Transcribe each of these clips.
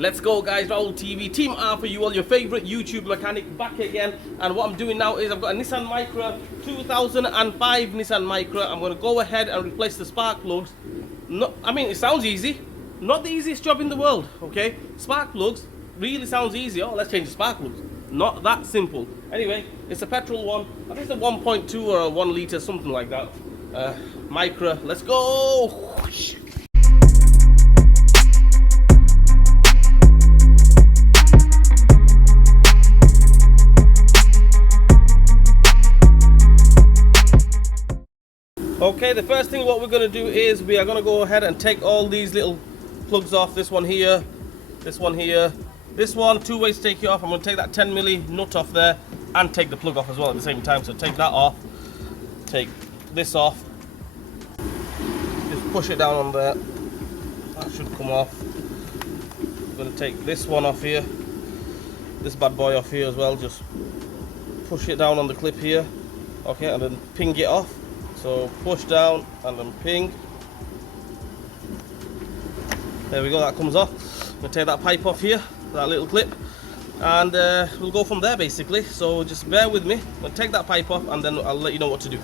Let's go, guys. Raul TV, Team R for you all, your favorite YouTube mechanic, back again. And what I'm doing now is I've got a Nissan Micra, 2005 Nissan Micra. I'm going to go ahead and replace the spark plugs. I mean, it sounds easy. Not the easiest job in the world, okay? Spark plugs really sounds easy. Oh, let's change the spark plugs. Not that simple. Anyway, it's a petrol one. I think it's a 1.2 or a 1 litre, something like that. Micra. Let's go. Okay, the first thing what we're going to do is we are going to go ahead and take all these little plugs off. This one here, this one here, this one, two ways to take it off. I'm going to take that 10mm nut off there and take the plug off as well at the same time. So take that off, take this off, just push it down on there. That should come off. I'm going to take this one off here, this bad boy off here as well. Just push it down on the clip here, okay, and then ping it off. So push down and then ping. There we go, that comes off. I'm going to take that pipe off here, that little clip, and we'll go from there basically. So just bear with me. I'm going to take that pipe off and then I'll let you know what to do.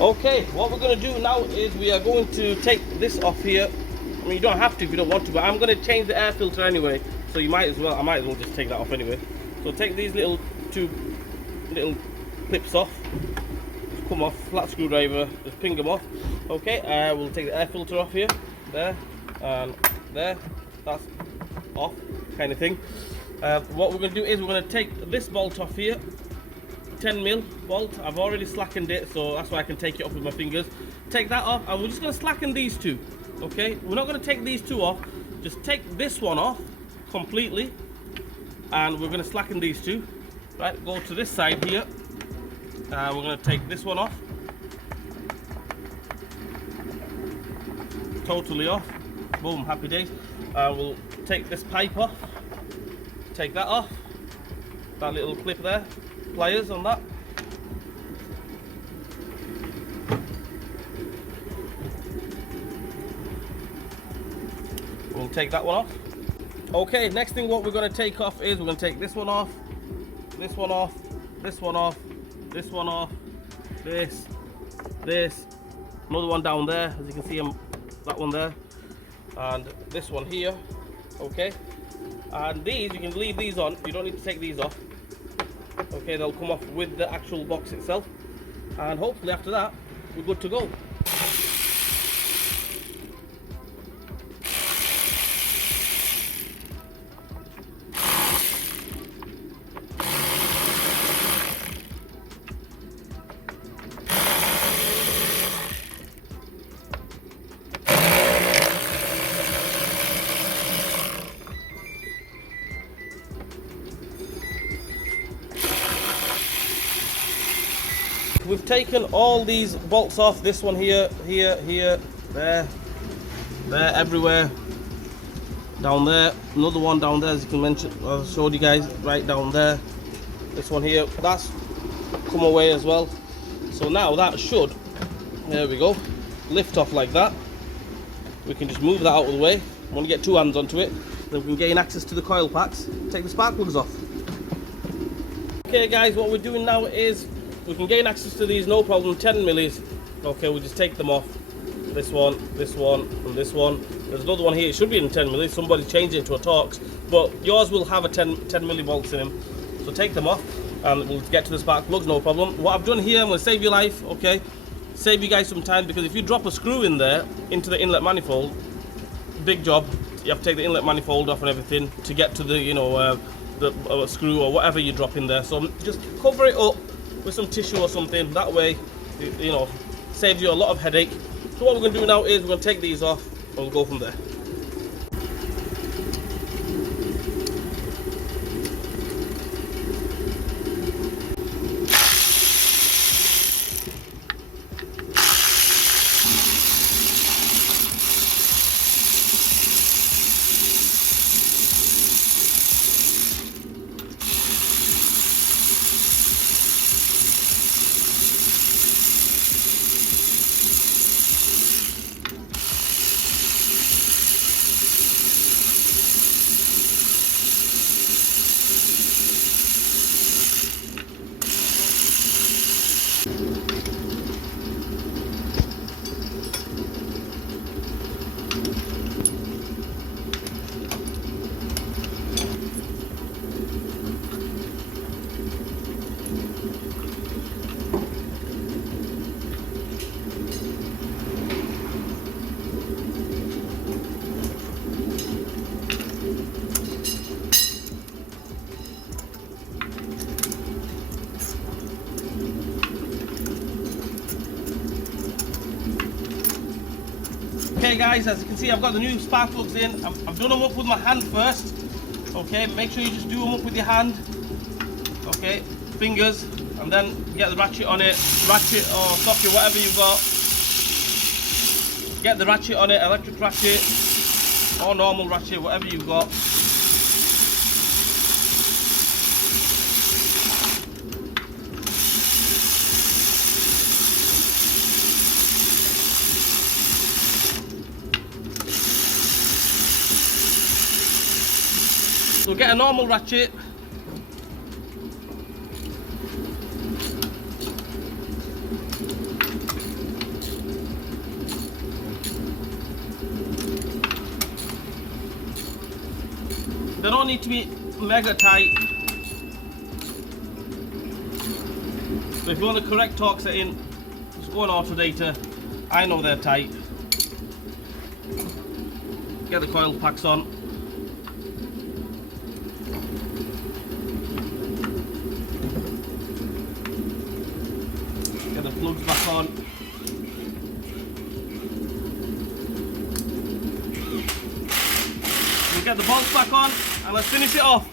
Okay, what we're going to do now is we are going to take this off here. I mean, you don't have to if you don't want to, but I'm going to change the air filter anyway. So you might as well, I might as well just take that off anyway. So take these little two little clips off. Come off, flat screwdriver, just ping them off. Okay, we'll take the air filter off here, there, and there. That's off, kind of thing. What we're going to do is we're going to take this bolt off here, 10mm bolt. I've already slackened it, so that's why I can take it off with my fingers. Take that off, and we're just going to slacken these two. Okay, we're not going to take these two off. Just take this one off completely, and we're going to slacken these two. Right, go to this side here. We're going to take this one off, totally off. Boom, happy days. We'll take this pipe off, take that off, that little clip there, pliers on that. We'll take that one off. Okay, next thing what we're going to take off is we're going to take this one off, this one off, this one off, this one off, this, another one down there, as you can see, that one there, and this one here. Okay, and these you can leave these on, you don't need to take these off. Okay, they'll come off with the actual box itself, and hopefully after that we're good to go. We've taken all these bolts off, this one here, there, everywhere, down there, another one down there, as you can mention, I showed you guys, right down there, this one here, that's come away as well. So now that should, there we go, lift off like that. We can just move that out of the way. When you get two hands onto it, then we can gain access to the coil packs, take the spark plugs off. Okay guys, what we're doing now is we can gain access to these, no problem, 10mm. Okay, we'll just take them off. This one, and this one. There's another one here, it should be in 10mm. Somebody changed it to a Torx, but yours will have a 10mm bolts in them. So take them off, and we'll get to the spark plugs, no problem. What I've done here, I'm going to save your life, okay? Save you guys some time, because if you drop a screw in there, into the inlet manifold, big job. You have to take the inlet manifold off and everything to get to the, you know, the screw or whatever you drop in there. So just cover it up with some tissue or something, that way, you know, saves you a lot of headache. So what we're going to do now is we're going to take these off and we'll go from there. guys, as you can see, I've got the new spark plugs in. I've done them up with my hand first. Okay, make sure you just do them up with your hand. Okay, fingers, and then get the ratchet on it, ratchet or socket, whatever you've got. Get the ratchet on it, electric ratchet or normal ratchet, whatever you've got. So get a normal ratchet. They don't need to be mega tight. So if you want the correct torque setting, just go on auto data. I know they're tight. Get the coil packs on. Get the plugs back on. We'll get the bolts back on and let's finish it off.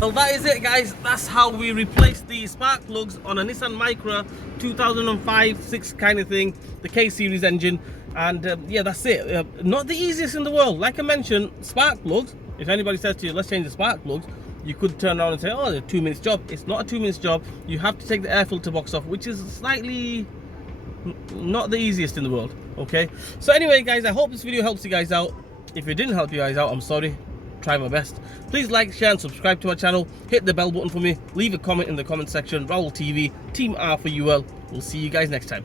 Well, that is it, guys. That's how we replaced the spark plugs on a Nissan Micra 2005-6 kind of thing, the K series engine. And yeah, that's it. Not the easiest in the world. Like I mentioned, spark plugs, if anybody says to you, let's change the spark plugs, you could turn around and say, oh, it's a 2 minutes job. It's not a 2 minutes job. You have to take the air filter box off, which is slightly not the easiest in the world. Okay, so anyway, guys, I hope this video helps you guys out. If it didn't help you guys out, I'm sorry. Try my best. Please like, share and subscribe to my channel. Hit the bell button for me. Leave a comment in the comment section. Raul TV, Team R for UL. We'll see you guys next time.